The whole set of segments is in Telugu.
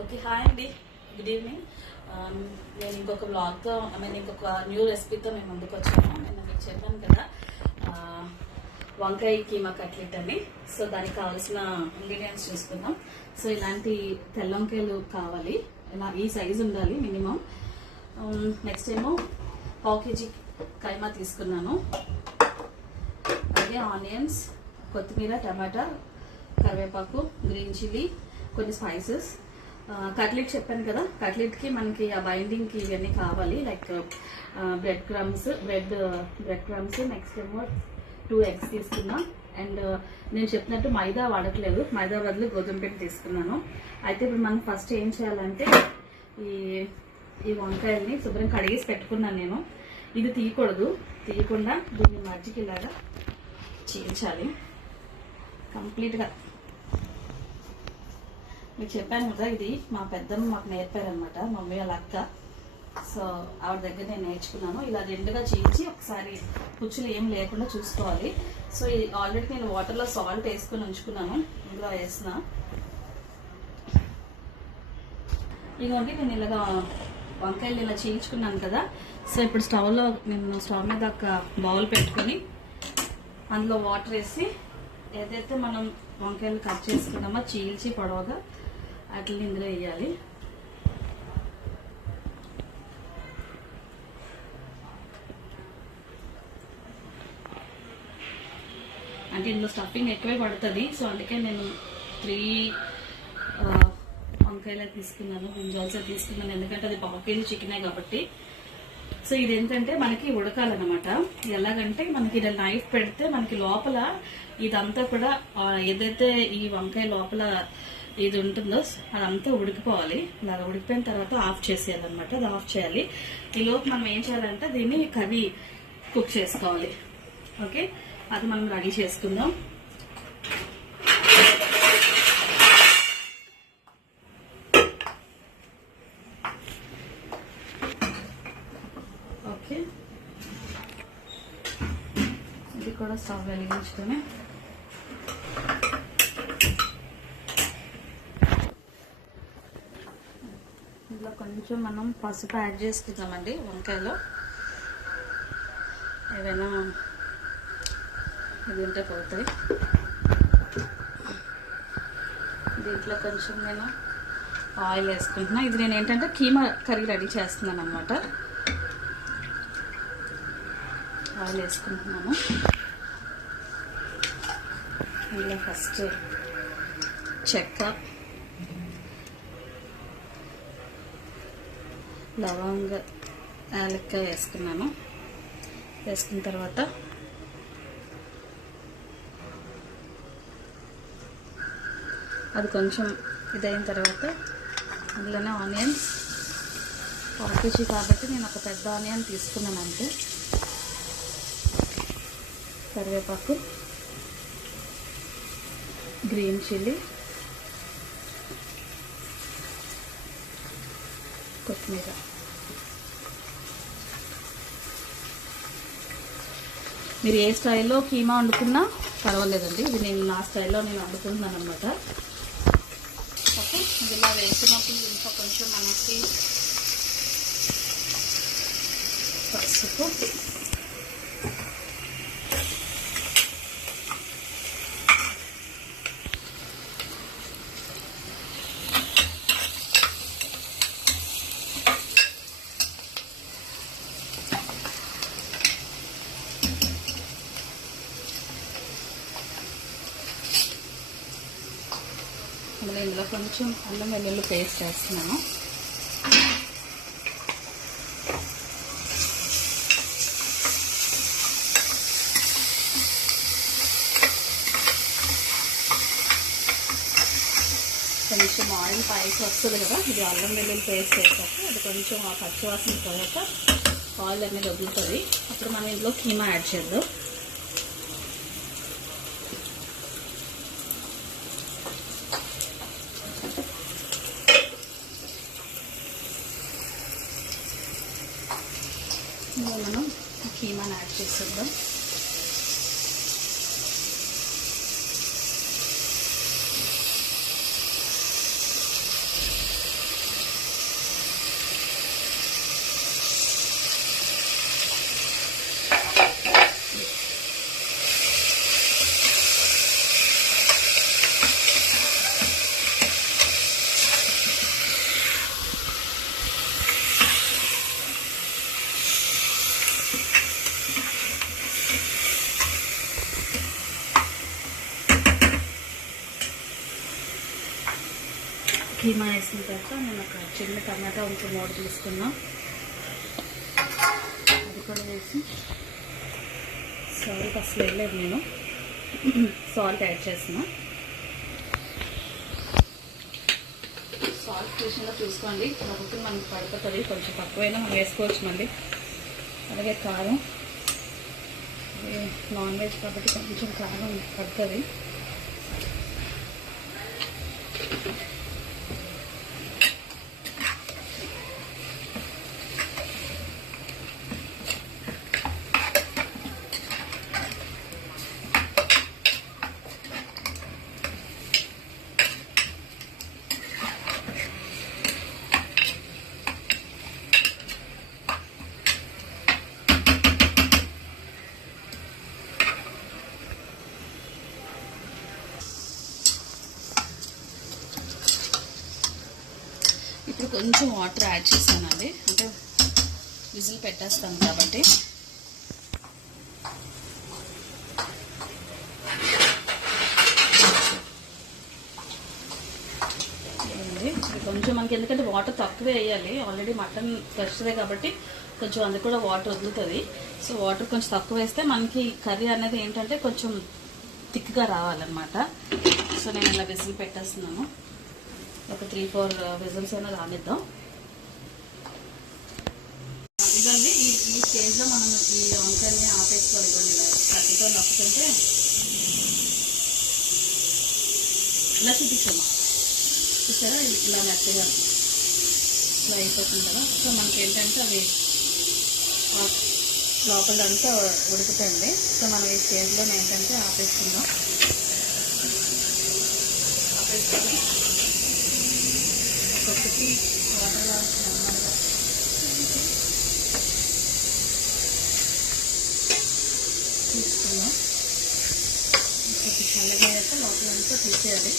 ఓకే, హాయ్ అండి, గుడ్ ఈవినింగ్. నేను ఇంకొక బ్లాగ్తో ఇంకొక న్యూ రెసిపీతో మేము ముందుకు వచ్చాను. నేను మీకు చెప్పాను కదా, వంకాయ కీమా కట్లెట్ అని. సో దానికి కావాల్సిన ఇంగ్రీడియంట్స్ చూసుకుందాం. సో ఇలాంటి తెల్ల వంకాయలు కావాలి, ఇలా ఈ సైజు ఉండాలి మినిమం. నెక్స్ట్ ఏమో 1/2 kg కైమా తీసుకున్నాను. అలాగే ఆనియన్స్, కొత్తిమీర, టమాటా, కరివేపాకు, గ్రీన్ చిల్లీ, కొన్ని స్పైసెస్. కట్లెట్ చెప్పాను కదా, కట్లెట్కి మనకి ఆ బైండింగ్కి ఇవన్నీ కావాలి. Like bread crumbs. నెక్స్ట్ ఏమో 2 eggs తీసుకున్నా. అండ్ నేను చెప్పినట్టు మైదా వాడట్లేదు, మైదా బదులు గోధుమ పిండి తీసుకున్నాను. అయితే ఇప్పుడు మనం ఫస్ట్ ఏం చేయాలంటే ఈ వంకాయల్ని శుభ్రం కడిగేసి పెట్టుకున్నాను నేను. ఇది తీయకుండా దీన్ని మజ్జిగ ఇలాగా చీల్చాలి కంప్లీట్గా. మీకు చెప్పాను కదా, ఇది మా పెద్దమ్మ మాకు నేర్పారనమాట, మమ్మీ వాళ్ళ అక్క. సో ఆవిడ దగ్గర నేను నేర్చుకున్నాను. ఇలా రెండుగా చీల్చి ఒకసారి పుచ్చులు ఏం లేకుండా చూసుకోవాలి. సో ఇది ఆల్రెడీ నేను వాటర్లో సాల్ట్ వేసుకుని ఉంచుకున్నాను, ఇందులో వేసిన. ఇదిగోండి, నేను ఇలాగా వంకాయలు ఇలా చీల్చుకున్నాను కదా. సో ఇప్పుడు నేను స్టవ్ మీద ఒక బౌల్ పెట్టుకొని అందులో వాటర్ వేసి ఏదైతే మనం వంకాయలు కట్ చేసుకున్నామో చీల్చి పొడవుగా అట్లని ఇందులో వేయాలి. అంటే ఇందులో స్టఫింగ్ ఎక్కువే పడుతుంది. సో అందుకే నేను 3 వంకాయలే తీసుకున్నాను, బ్రింజాల్సే తీసుకున్నాను, ఎందుకంటే అది 1/2 kg చికెనే కాబట్టి. సో ఇది ఏంటంటే మనకి ఉడకాలన్నమాట. ఎలాగంటే మనకి ఇలా నైఫ్ పెడితే మనకి లోపల ఇదంతా కూడా ఏదైతే ఈ వంకాయ లోపల ఇది ఉంటుందో అదంతా ఉడికిపోవాలి. అలా ఉడికిపోయిన తర్వాత ఆఫ్ చేసేయాలన్నమాట. అది ఆఫ్ చేయాలి. ఈ లోపు మనం ఏం చేయాలంటే దీన్ని కర్రీ కుక్ చేసుకోవాలి. ఓకే, అది మనం రెడీ చేసుకుందాం. ఓకే, ఇది కూడా స్టవ్ వెలిగించుకొని ఇందులో కొంచెం మనం పసుపు యాడ్ చేసుకుందామండి. వంకాయలో ఏవైనా ఇది ఉంటే పోతాయి. దీంట్లో కొంచెం నేను ఆయిల్ వేసుకుంటున్నా. ఇది నేను ఏంటంటే కీమా కర్రీ రెడీ చేస్తున్నాను అన్నమాట. ఆయిల్ వేసుకుంటున్నాను. ఇందులో ఫస్ట్ చెక్క, లవంగ, యాలక్కాయ వేసుకున్నాను. వేసుకున్న తర్వాత అది కొంచెం ఇదైన తర్వాత అందులోనే ఆనియన్స్, 1/2 kg కాబట్టి నేను ఒక పెద్ద ఆనియన్ తీసుకున్నాను అంతే. కరివేపాకు, గ్రీన్ చిల్లీ, కొత్తిమీర. మీరు ఏ స్టైల్లో కీమా వండుకున్నా పర్వాలేదండి. ఇది నా స్టైల్లో నేను వండుకుంటున్నాను అనమాట. ఓకే, ఇది ఇలా వేసినప్పుడు ఇంకా కొంచెం మనకి పసుపు, ఇందులో కొంచెం అల్లం వెల్లుల్లి పేస్ట్ వేస్తున్నాను. కొంచెం ఆయిల్ పైకి వస్తుంది కదా, ఇది అల్లం వెల్లుల్లి పేస్ట్ వేసాక అది కొంచెం ఆ పచ్చివాసన తర్వాత ఆయిల్ అనేది వదులుతుంది. అప్పుడు మనం ఇందులో కీమా యాడ్ చేద్దాం. మనం కీమాని యాడ్ చేసేద్దాం. కీమా వేసిన తర్వాత నేను ఒక చిన్న టమాటా కొంచెం మూడు తీసుకున్నా, అది కూడా వేసి సాల్ట్ అసలు వేయలేదు నేను, సాల్ట్ యాడ్ చేస్తున్నా. సాల్ట్ విషయంలో చూసుకోండి, కాబట్టి మనకు పడుతుంది, కొంచెం తక్కువైనా మనం వేసుకోవచ్చు మళ్ళీ. అలాగే కారం, నాన్ వెజ్ కాబట్టి కొంచెం కారం పడుతుంది. ఇప్పుడు కొంచెం వాటర్ యాడ్ చేస్తానండి, అంటే విజిల్ పెట్టేస్తాను కాబట్టి. కొంచెం మనకి ఎందుకంటే వాటర్ తక్కువే వేయాలి, ఆల్రెడీ మటన్ ఫ్రెష్దే కాబట్టి కొంచెం అందుకు కూడా వాటర్ వదులుతుంది. సో వాటర్ కొంచెం తక్కువ వేస్తే మనకి కర్రీ అనేది ఏంటంటే కొంచెం థిక్గా రావాలన్నమాట. సో నేను ఇలా విజిల్ పెట్టేస్తున్నాను, ఒక 3-4 విజిల్స్ అయినా రానిద్దాం. ఇదండి, ఈ స్టేజ్లో మనం ఈ వంకాయని ఆపేసుకోవాలి. ఇవ్వండి, కత్తితో నొక్కుతుంటే ఇలా చూపించమ్మా, చూసారా ఇలా మెత్తగా ఇలా అయిపోతుంది కదా. సో మనకి ఏంటంటే అవి లోపలంతా ఉడుకుతుంది. సో మనం ఈ స్టేజ్లో ఏంటంటే ఆపేసుకుందాం. ఆపేసుకొని ఒక్కొక్కటి వాటర్లో నార్మల్గా తీసుకుందాం. కొంచెం చల్లగా అయితే లోపలంతా తీసేయాలి.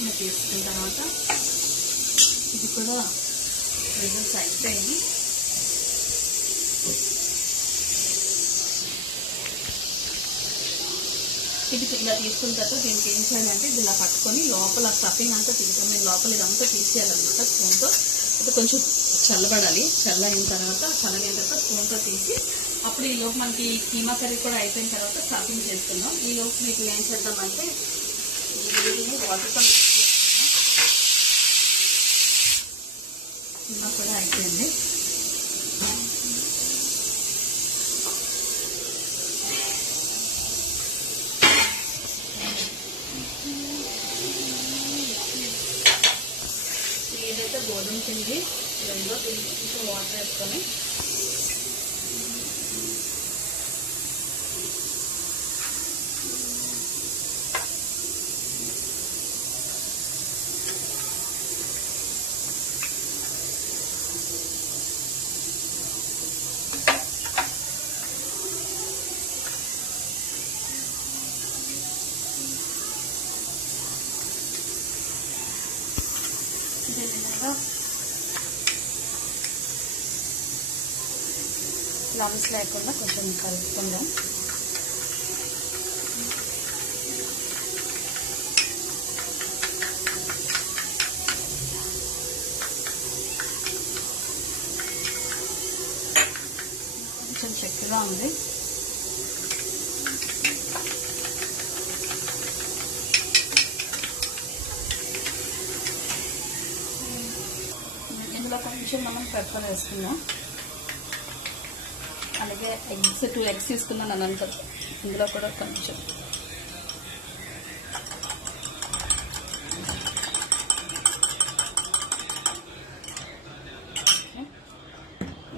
ఇలా తీసుకున్న తర్వాత ఇది కూడా రిజల్ట్స్ అయిపోయింది. ఇది ఇలా తీసుకున్న తర్వాత దీనికి ఏం చేయాలంటే ఇది ఇలా పట్టుకొని లోపల స్టఫింగ్ అంతా తీసాం. నేను లోపల ఇదంతా తీసేయాలన్నమాట స్పూన్తో. అయితే కొంచెం చల్లబడాలి, చల్లైన తర్వాత చల్లగైన తర్వాత స్పూన్తో తీసి అప్పుడు ఈ లోపు మనకి కీమా కర్రీ కూడా అయిపోయిన తర్వాత స్టఫింగ్ చేస్తున్నాం. ఈ లోపు మీకు ఏం చేద్దామంటే వీటిని వాటర్తో మిక్స్ చేస్తున్నాం. కీమా కూడా అయిపోయింది. ఏదైతే గోధుమ పిండి రెండో కొంచెం వాటర్ వేసుకొని లమ్స్ లేకుండా కొంచెం కలుపుకుందాం. కొంచెం చక్కెర ఉంది, ఇందులో కొంచెం మనం పెప్పర్ వేసుకుందాం. అలాగే ఎగ్స్ 2 eggs తీసుకున్నాను అనంత, ఇందులో కూడా కొంచెం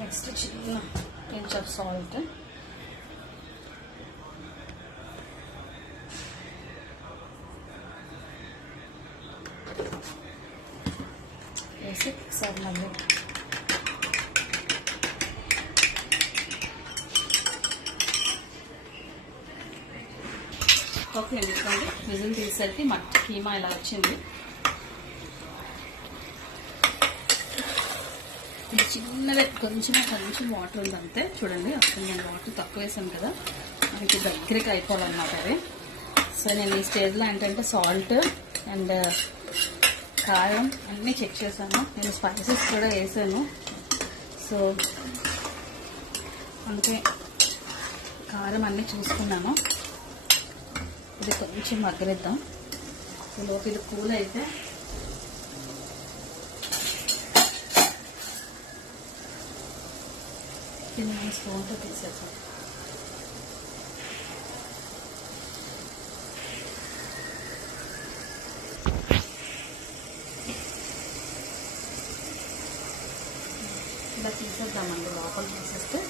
నెక్స్ట్ చిన్న pinch of salt. అలాగే ఓకే ఎందుకండి విజిల్ తీసేసరికి మట్టి కీమా ఇలా వచ్చింది. చిన్నగా కొంచెం వాటర్ ఉంది అంతే. చూడండి అప్పుడు నేను వాటర్ తక్కువ వేసాను కదా, మనకి దగ్గరికి అయిపోవాలన్నమాట అది. సో నేను ఈ స్టేజ్లో ఏంటంటే సాల్ట్ అండ్ కారం అన్నీ చెక్ చేశాను. నేను స్పైసెస్ కూడా వేసాను. సో అంతే, కారం అన్నీ చూసుకున్నాను. ఇది కొంచెం మగ్గరిద్దాం. లోపు ఇది కూల్ అయితే నేను స్పూన్తో తీసేసాను. ఇలా తీసేద్దామండి లోపల తీసేస్తే.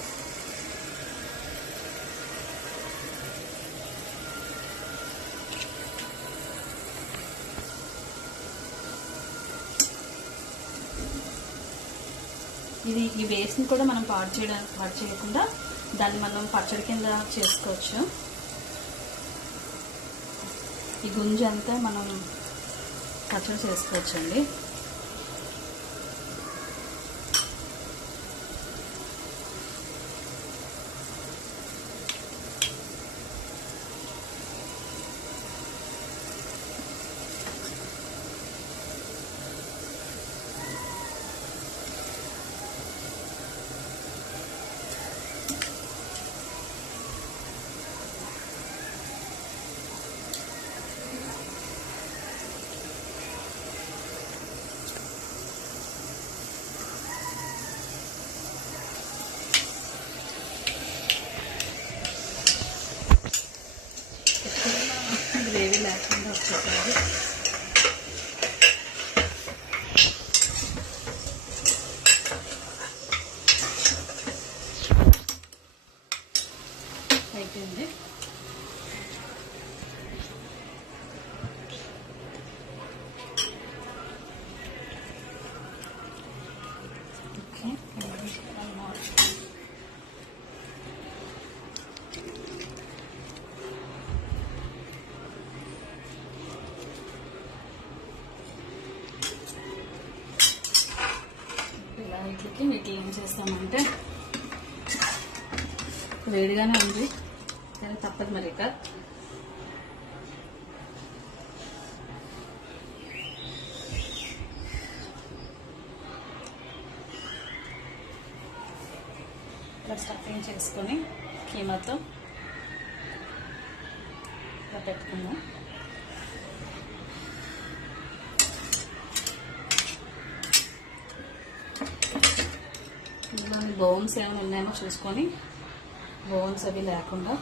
ఈ వేస్ట్ని కూడా మనం పాడు చేయకుండా దాన్ని మనం పచ్చడి కింద చేసుకోవచ్చు. ఈ గుంజ అంతా మనం పచ్చడి చేసుకోవచ్చండి. గ్రేవీ లేకుండా వస్తుంది. అయిపోయింది. ఓకే, వీటికి ఏం చేస్తామంటే వేడిగానే ఉంది కానీ తప్పదు మరి. ఇక ఇలా స్టఫింగ్ చేసుకొని కీమాతో ఇలా పెట్టుకుందాం. బోన్స్ ఏమైనా ఉన్నాయో చూసుకొని, బోన్స్ అవి లేకుండా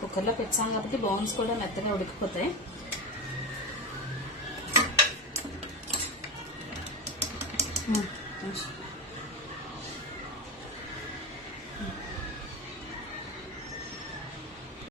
కుక్కర్లో పెట్టాం కాబట్టి బోన్స్ కూడా మెత్తగా ఉడికిపోతాయి.